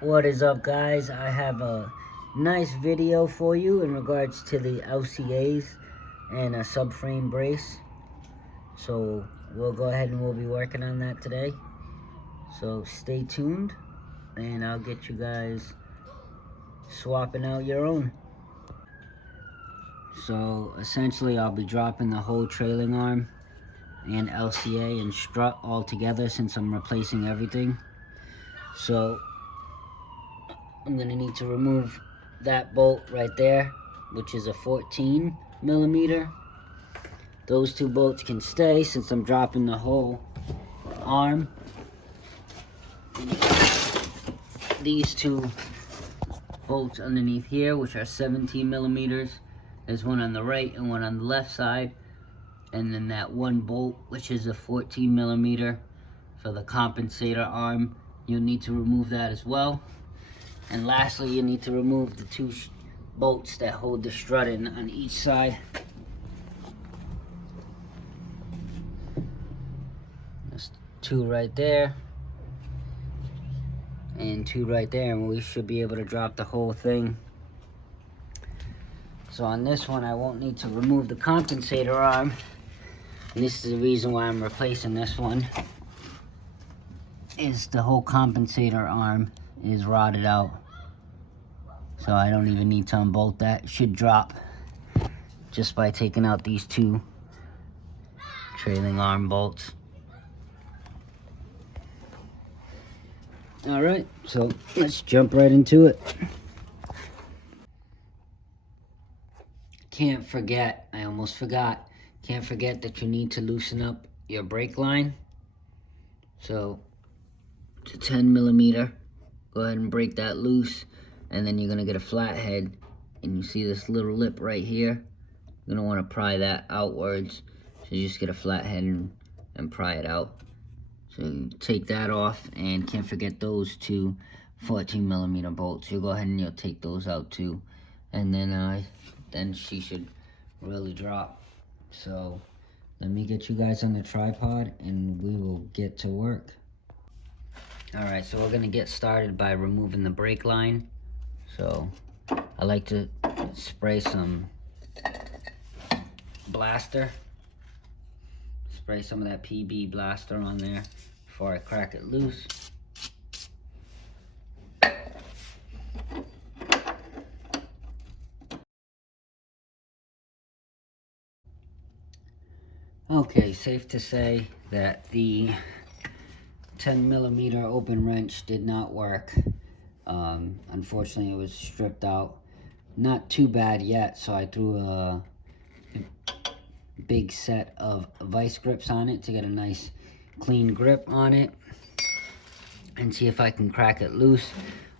What is up, guys? I have a nice video for you in regards to the LCAs and a subframe brace. So we'll go ahead and we'll be working on that today. So stay tuned and I'll get you guys swapping out your own. So essentially I'll be dropping the whole trailing arm and LCA and strut all together since I'm replacing everything. So I'm gonna need to remove that bolt right there, which is a 14 millimeter. Those two bolts can stay since I'm dropping the whole arm. These two bolts underneath here, which are 17 millimeters. There's one on the right and one on the left side. And then that one bolt, which is a 14 millimeter for the compensator arm, you'll need to remove that as well. And lastly, you need to remove the two bolts that hold the strut in on each side. There's two right there and two right there, and we should be able to drop the whole thing. So on this one, I won't need to remove the compensator arm. And this is the reason why I'm replacing this one, is the whole compensator arm is rotted out. So I don't even need to unbolt that. It should drop just by taking out these two trailing arm bolts. All right, so let's jump right into it. Can't forget, I almost forgot, can't forget that you need to loosen up your brake line. So it's a 10 millimeter. Go ahead and break that loose, and then you're gonna get a flathead, and you see this little lip right here. You're gonna wanna pry that outwards. So you just get a flathead and pry it out. So you take that off, and can't forget those two 14 millimeter bolts. You'll go ahead and you'll take those out too. And then she should really drop. So let me get you guys on the tripod and we will get to work. All right, so we're gonna get started by removing the brake line. So I like to spray some blaster. Spray some of that PB blaster on there before I crack it loose. Okay, safe to say that the 10 millimeter open wrench did not work. Unfortunately, it was stripped out. Not too bad yet, so I threw a big set of vice grips on it to get a nice clean grip on it and see if I can crack it loose.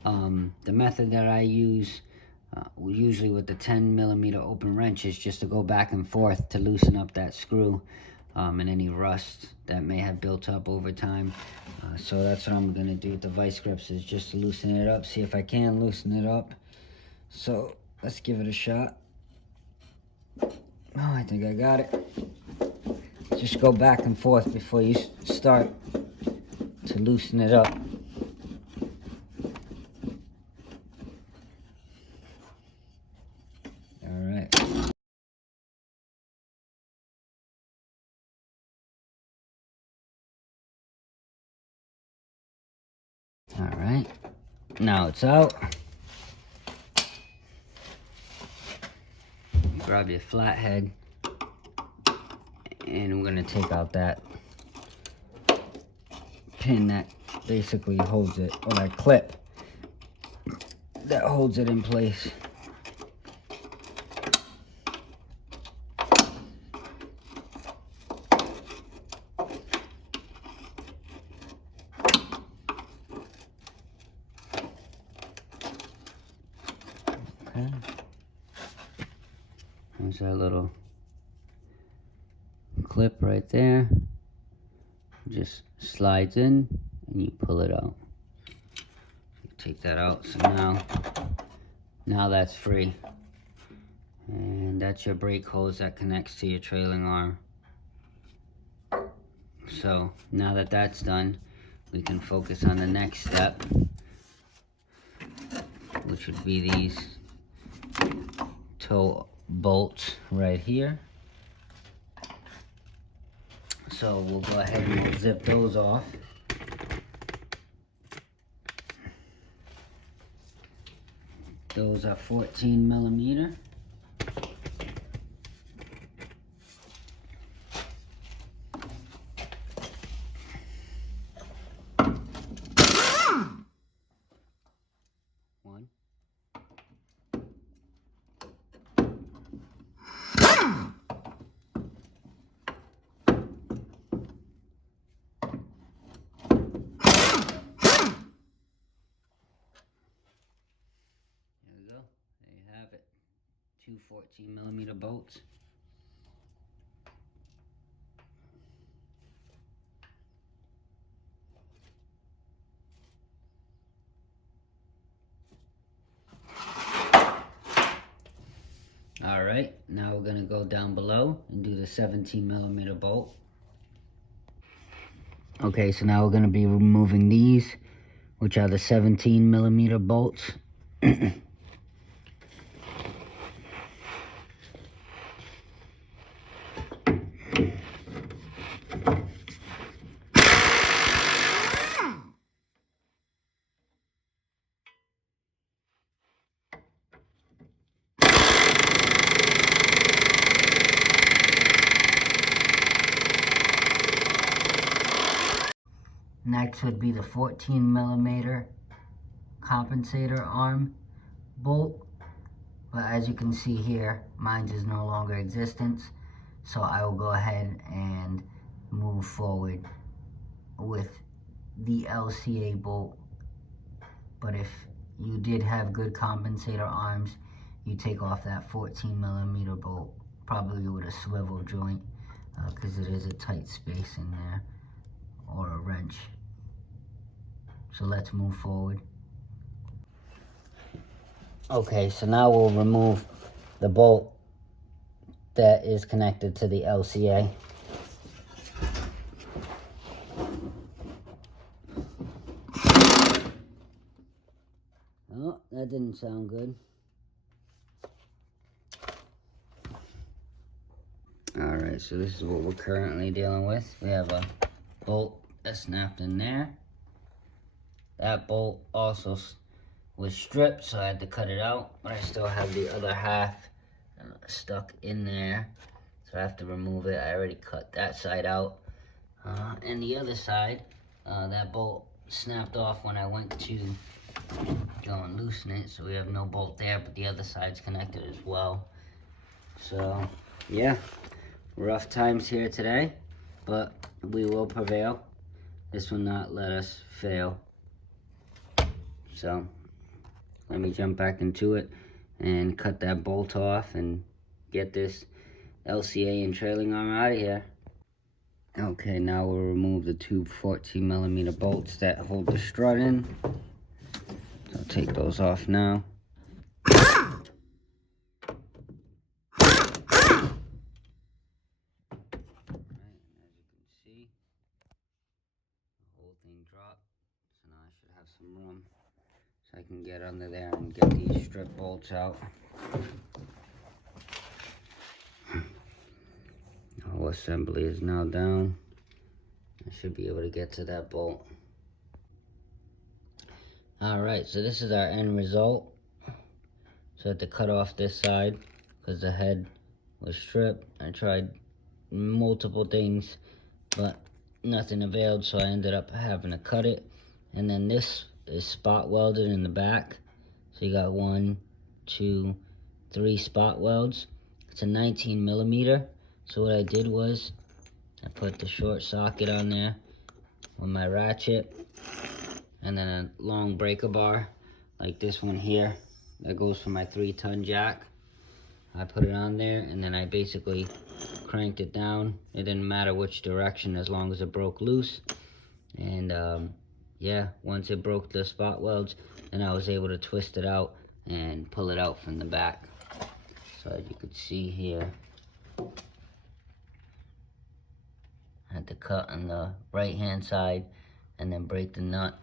The method that I use usually with the 10 millimeter open wrench is just to go back and forth to loosen up that screw and any rust that may have built up over time. So that's what I'm gonna do with the vice grips, is just to loosen it up, see if I can loosen it up. So let's give it a shot. Oh, I think I got it. Just go back and forth before you start to loosen it up. All right, now it's out. Grab your flathead, and we're gonna take out that pin that basically holds it, or that clip that holds it in place. Okay. There's that little clip right there. Just slides in and you pull it out. You take that out. So now that's free. And that's your brake hose that connects to your trailing arm. So now that that's done, we can focus on the next step, which would be these toe bolts right here. So we'll go ahead and we'll zip those off. Those are 14 millimeter. One. There you have it. Two 14 millimeter bolts. Alright, now we're going to go down below and do the 17 millimeter bolt. Okay, so now we're going to be removing these, which are the 17 millimeter bolts. Next would be the 14 millimeter compensator arm bolt. But as you can see here, mine is no longer existent. So I will go ahead and move forward with the LCA bolt. But if you did have good compensator arms, you take off that 14 millimeter bolt, probably with a swivel joint, because it is a tight space in there, or a wrench. So let's move forward. Okay, so now we'll remove the bolt that is connected to the LCA. Oh, that didn't sound good. Alright, so this is what we're currently dealing with. We have a bolt that snapped in there. That bolt also was stripped, so I had to cut it out, but I still have the other half stuck in there, so I have to remove it. I already cut that side out, and the other side, that bolt snapped off when I went to go and loosen it, so we have no bolt there, but the other side's connected as well. So yeah, rough times here today, but we will prevail. This will not let us fail. So let me jump back into it and cut that bolt off and get this LCA and trailing arm out of here. Okay, now we'll remove the two 14 millimeter bolts that hold the strut in. So I'll take those off now. Right, and as you can see, the whole thing dropped. So now I should have some room, so I can get under there and get these strip bolts out. The whole assembly is now down. I should be able to get to that bolt. Alright, so this is our end result. So I had to cut off this side because the head was stripped. I tried multiple things, but nothing availed, so I ended up having to cut it. And then this is spot welded in the back. So you got 1, 2, 3 spot welds. It's a 19 millimeter. So what I did was I put the short socket on there with my ratchet, and then a long breaker bar like this one here that goes for my 3-ton jack. I put it on there, and then I basically cranked it down. It didn't matter which direction as long as it broke loose. And yeah, once it broke the spot welds, then I was able to twist it out and pull it out from the back. So as you could see here, I had to cut on the right hand side and then break the nut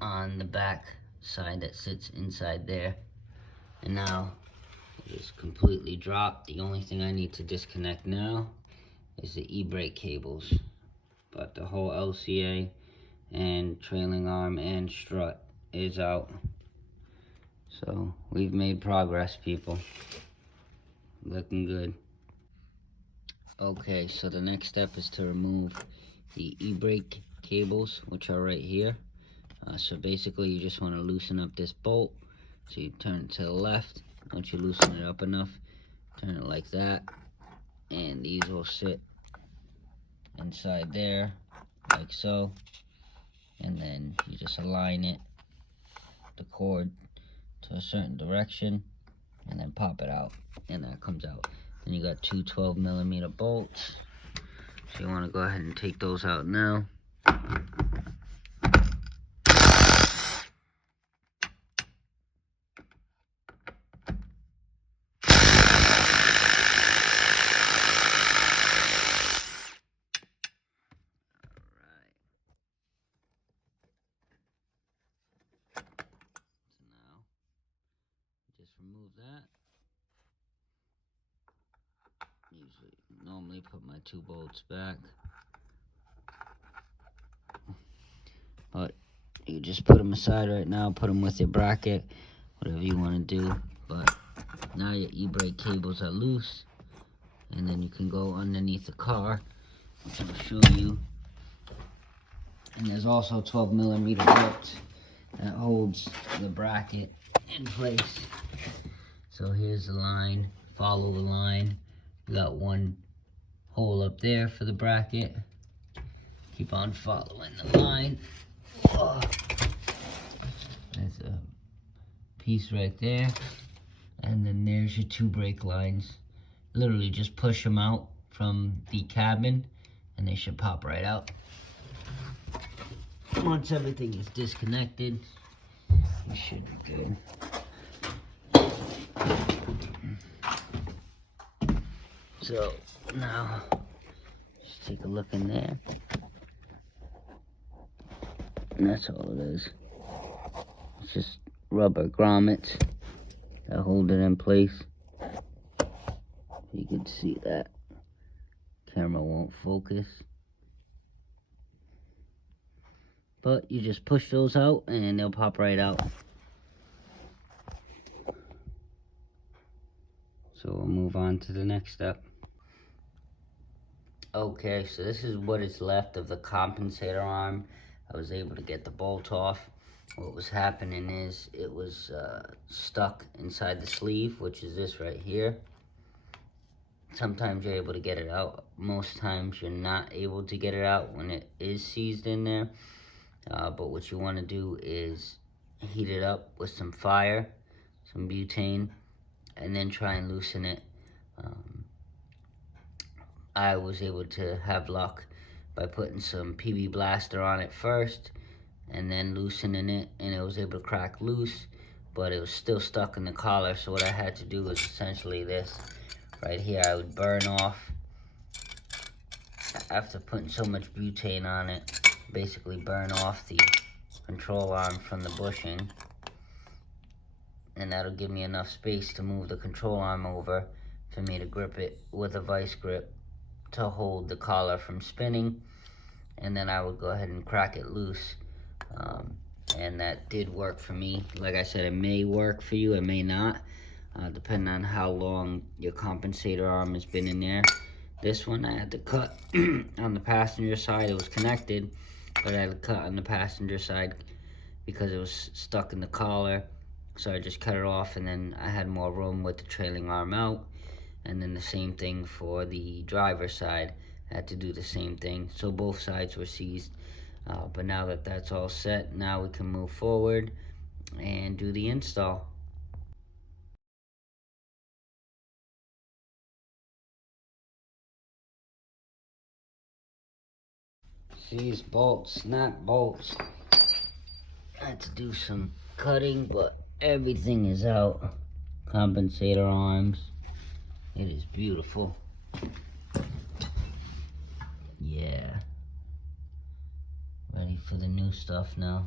on the back side that sits inside there. And now it is completely dropped. The only thing I need to disconnect now is the ebrake cables. But the whole LCA and trailing arm and strut is out. So we've made progress, people. Looking good. Okay, so the next step is to remove the ebrake cables, which are right here. So basically you just want to loosen up this bolt. So you turn it to the left. Once you loosen it up enough, turn it like that, and these will sit inside there like so, and then you just align it, the cord, to a certain direction, and then pop it out, and that comes out. Then you got two 12mm bolts, so you want to go ahead and take those out now. Just remove that. Normally put my two bolts back, but you just put them aside right now. Put them with your bracket, whatever you want to do. But now your ebrake cables are loose, and then you can go underneath the car, which I'll show you. And there's also 12mm bolts that holds the bracket in place. So here's the line, follow the line. You got one hole up there for the bracket. Keep on following the line. Oh. There's a piece right there. And then there's your two brake lines. Literally just push them out from the cabin and they should pop right out. Once everything is disconnected, you should be good. So now, just take a look in there. And that's all it is. It's just rubber grommets that hold it in place. You can see that. Camera won't focus. But you just push those out and they'll pop right out. So we'll move on to the next step. Okay, so this is what is left of the compensator arm. I was able to get the bolt off. What was happening is it was stuck inside the sleeve, which is this right here. Sometimes you're able to get it out. Most times you're not able to get it out when it is seized in there. But what you want to do is heat it up with some fire, some butane, and then try and loosen it. I was able to have luck by putting some PB Blaster on it first and then loosening it, and it was able to crack loose, but it was still stuck in the collar. So what I had to do was essentially this right here. I would burn off, after putting so much butane on it, basically burn off the control arm from the bushing, and that'll give me enough space to move the control arm over for me to grip it with a vice grip to hold the collar from spinning. And then I would go ahead and crack it loose, and that did work for me. Like I said, it may work for you, it may not, depending on how long your compensator arm has been in there. This one I had to cut on the passenger side. It was connected, but I had to cut on the passenger side because it was stuck in the collar. So I just cut it off, and then I had more room with the trailing arm out. And then the same thing for the driver's side. I had to do the same thing. So both sides were seized. But now that that's all set, now we can move forward and do the install. These bolts, snap bolts. I had to do some cutting, but everything is out. Compensator arms. It is beautiful. Yeah. Ready for the new stuff now.